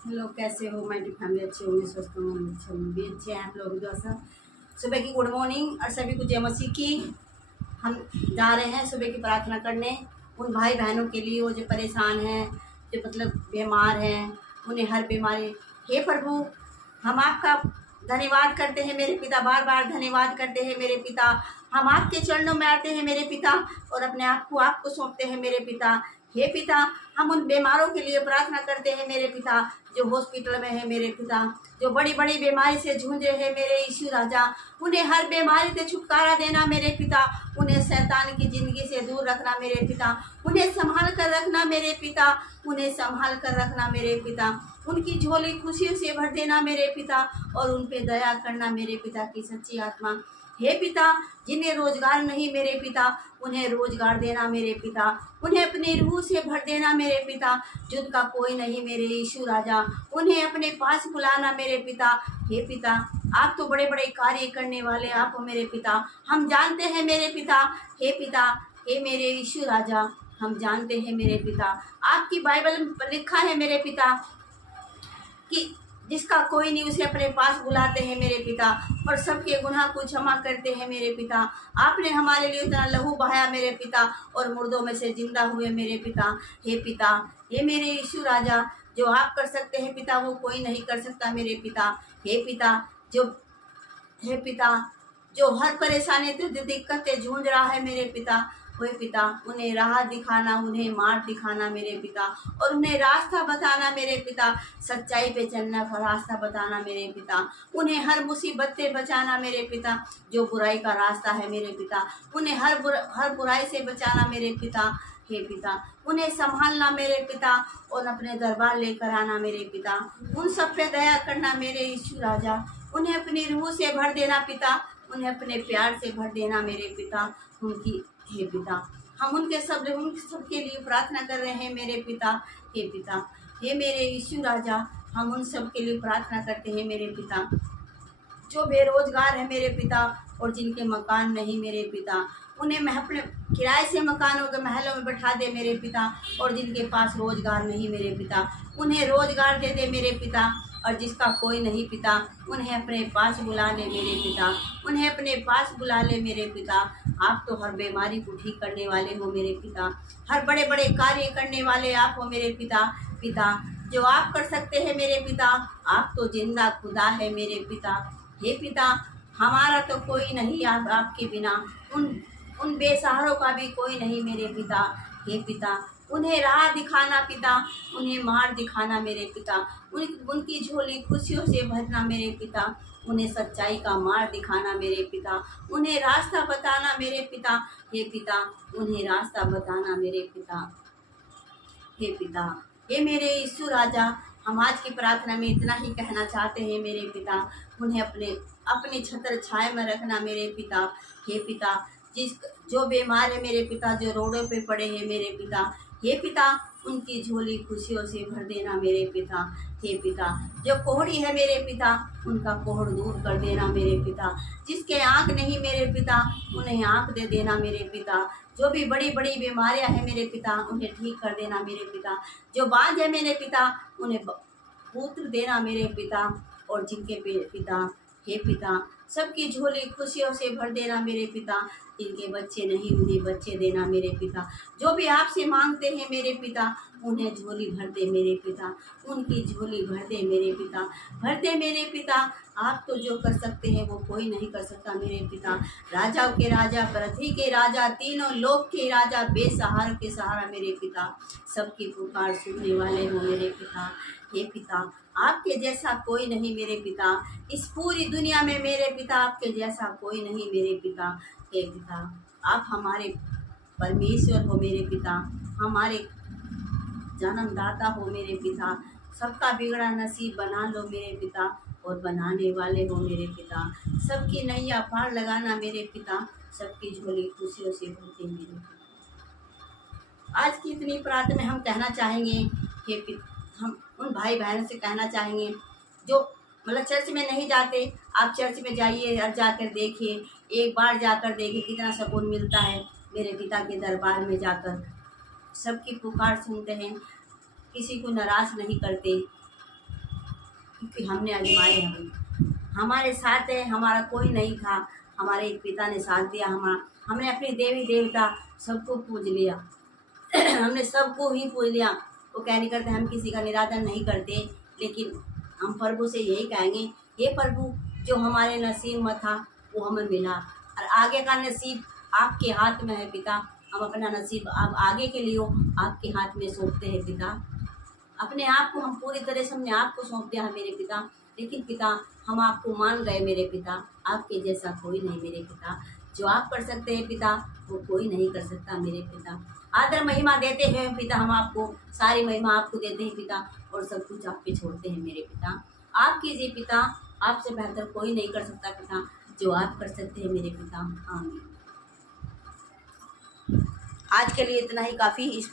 Hello, कैसे हो? मैं फैमिली अच्छी होंगी, स्वस्थ होंगी, अच्छे होंगे, अच्छे हैं आप लोग भी। दोस्तों, सुबह की गुड मॉर्निंग और सभी को जय मसीह की। हम जा रहे हैं सुबह की प्रार्थना करने उन भाई बहनों के लिए, वो जो परेशान हैं, जो मतलब बीमार हैं, उन्हें हर बीमारी। हे प्रभु, हम आपका धन्यवाद करते हैं मेरे पिता, बार बार धन्यवाद करते हैं मेरे पिता। हम आपके चरणों में आते हैं मेरे पिता और अपने आप को आपको सौंपते हैं मेरे पिता। हे पिता, हम उन बीमारों के लिए प्रार्थना करते हैं मेरे पिता, जो हॉस्पिटल में है मेरे पिता, जो बड़ी बड़ी बीमारी से जूझ रहे हैं मेरे यीशु राजा। उन्हें हर बीमारी से छुटकारा देना मेरे पिता, उन्हें शैतान की जिंदगी से दूर रखना मेरे पिता, उन्हें संभाल कर रखना मेरे पिता, उन्हें संभाल कर रखना मेरे पिता। उनकी झोली खुशियों से भर देना मेरे पिता और उन पे दया करना मेरे पिता की सच्ची आत्मा। हे पिता, जिन्हें रोजगार नहीं मेरे पिता, उन्हें रोजगार देना मेरे पिता, उन्हें अपनी रूह से भर देना मेरे पिता, जिनका कोई नहीं मेरे यीशु राजा, उन्हें अपने पास बुलाना मेरे पिता। हे पिता, आप तो बड़े बड़े कार्य करने वाले आप हो मेरे पिता, हम जानते हैं मेरे पिता। हे पिता, हे मेरे यीशु राजा, हम जानते हैं मेरे पिता, आपकी बाइबल में लिखा है मेरे पिता कि जिसका कोई नहीं उसे अपने पास बुलाते हैं मेरे पिता, और सबके गुनाह को क्षमा करते हैं मेरे पिता। आपने हमारे लिए इतना लहू बहाया मेरे पिता और मुर्दों में से जिंदा हुए मेरे पिता। हे पिता, हे मेरे यीशु राजा, जो आप कर सकते हैं पिता वो कोई नहीं कर सकता मेरे पिता। हे पिता, जो हे पिता, जो हर परेशानी से दिक्कतें जूझ रहा है मेरे पिता, हे पिता, उन्हें राह दिखाना, उन्हें मार्ग दिखाना मेरे पिता, और उन्हें रास्ता बताना मेरे पिता, सच्चाई पे चलना का रास्ता बताना मेरे पिता, उन्हें हर मुसीबत से बचाना मेरे पिता, जो बुराई का रास्ता है मेरे पिता, उन्हें हर बुराई से बचाना मेरे पिता। हे पिता, उन्हें संभालना मेरे पिता और अपने दरबार लेकर आना मेरे पिता, उन सब पे दया करना मेरे यीशु राजा, उन्हें अपनी रूह से भर देना पिता, उन्हें अपने प्यार से भर देना मेरे पिता। उनकी, हे पिता, हम उन सबके लिए प्रार्थना कर रहे हैं मेरे पिता। हे पिता, हे मेरे यीशु राजा, हम उन सब के लिए प्रार्थना करते हैं मेरे पिता, जो बेरोजगार है मेरे पिता और जिनके मकान नहीं मेरे पिता, उन्हें मैं अपने किराए से मकानों के महलों में बैठा दे मेरे पिता, और जिनके पास रोजगार नहीं मेरे पिता, उन्हें रोजगार दे दे मेरे पिता, और जिसका कोई नहीं पिता, उन्हें अपने पास बुला ले मेरे पिता, उन्हें अपने पास बुला ले मेरे पिता। आप तो हर बीमारी को ठीक करने वाले हो मेरे पिता, हर बड़े बड़े कार्य करने वाले आप हो मेरे पिता। पिता, जो आप कर सकते हैं मेरे पिता, आप तो जिंदा खुदा है मेरे पिता। हे पिता, हमारा तो कोई नहीं आपके बिना, उन उन बेसहारों का भी कोई नहीं मेरे पिता। हे पिता, उन्हें राह दिखाना पिता, उन्हें मार्ग दिखाना मेरे पिता, उनकी झोली खुशियों से भरना मेरे पिता, उन्हें सच्चाई का मार्ग दिखाना मेरे पिता, उन्हें रास्ता बताना मेरे पिता। हे पिता, उन्हें रास्ता बताना मेरे पिता। हे पिता, हे मेरे यीशु राजा, हम आज की प्रार्थना में इतना ही कहना चाहते हैं मेरे पिता, उन्हें अपने अपने छत्र छाया में रखना मेरे पिता। हे पिता, जिस जो बीमार है मेरे पिता, जो रोडों पे पड़े हैं मेरे पिता, हे पिता, उनकी झोली खुशियों से भर देना मेरे पिता। हे पिता, जो कोहड़ी है मेरे पिता, उनका कोहड़ दूर कर देना मेरे पिता, जिसके आँख नहीं मेरे पिता, उन्हें आँख दे देना मेरे पिता, जो भी बड़ी बड़ी बीमारियां हैं मेरे पिता, उन्हें ठीक कर देना मेरे पिता, जो बांझ है मेरे पिता, उन्हें पुत्र देना मेरे पिता, और जिनके पिता, हे पिता, सबकी झोली खुशियों से भर देना मेरे पिता, जिनके बच्चे नहीं उन्हें बच्चे देना मेरे पिता, जो भी आपसे मांगते हैं मेरे पिता, उन्हें झोली भर दे मेरे पिता, उनकी झोली भर दे मेरे पिता, भर दे मेरे पिता। आप तो जो कर सकते हैं वो कोई नहीं कर सकता मेरे पिता, राजाओं के राजा, पृथ्वी के राजा, तीनों लोक के राजा, बेसहारा के सहारा मेरे पिता, सबकी पुकार सुनने वाले हो मेरे पिता। हे पिता, आपके जैसा कोई नहीं मेरे पिता, इस पूरी दुनिया में मेरे पिता आपके जैसा कोई नहीं मेरे पिता। हे पिता, आप हमारे परमेश्वर हो मेरे पिता, हमारे जन्मदाता हो मेरे पिता, सबका बिगड़ा नसीब बना लो मेरे पिता, और बनाने वाले हो मेरे पिता, सबकी नैया पार लगाना मेरे पिता, सबकी झोली खुशियों से भरते मेरे पिता। आज की इतनी प्रार्थना में हम कहना चाहेंगे कि हम उन भाई बहनों से कहना चाहेंगे जो मतलब चर्च में नहीं जाते, आप चर्च में जाइए और जाकर देखिए, एक बार जाकर देखिए कितना सुकून मिलता है मेरे पिता के दरबार में जाकर। सबकी पुकार सुनते हैं, किसी को नाराज़ नहीं करते। क्योंकि हमने आजमाए हैं, हमारे साथ है, हमारा कोई नहीं था, हमारे एक पिता ने साथ दिया। हमने अपनी देवी देवता सबको पूज लिया। हमने सबको ही पूज लिया। वो कह नहीं करते, हम किसी का निरादर नहीं करते, लेकिन हम प्रभु से यही कहेंगे, हे प्रभु, जो हमारे नसीब में था वो हमें मिला, और आगे का नसीब आपके हाथ में है पिता। हम अपना नसीब आप आगे के लिए आपके हाथ में सौंपते हैं पिता। अपने आप को हम पूरी तरह से हमने आपको सौंप दिया है मेरे पिता। लेकिन पिता, हम आपको मान गए मेरे पिता, आपके जैसा कोई नहीं मेरे पिता। जो आप कर सकते हैं पिता, वो कोई नहीं कर सकता मेरे पिता। आदर महिमा देते हैं पिता, हम आपको सारी महिमा आपको देते हैं पिता, और सब कुछ आप पे छोड़ते हैं मेरे पिता। आप कीजिए पिता, आपसे बेहतर कोई नहीं कर सकता पिता, जो आप कर सकते हैं मेरे पिता। आमीन। आज के लिए इतना ही काफ़ी। इस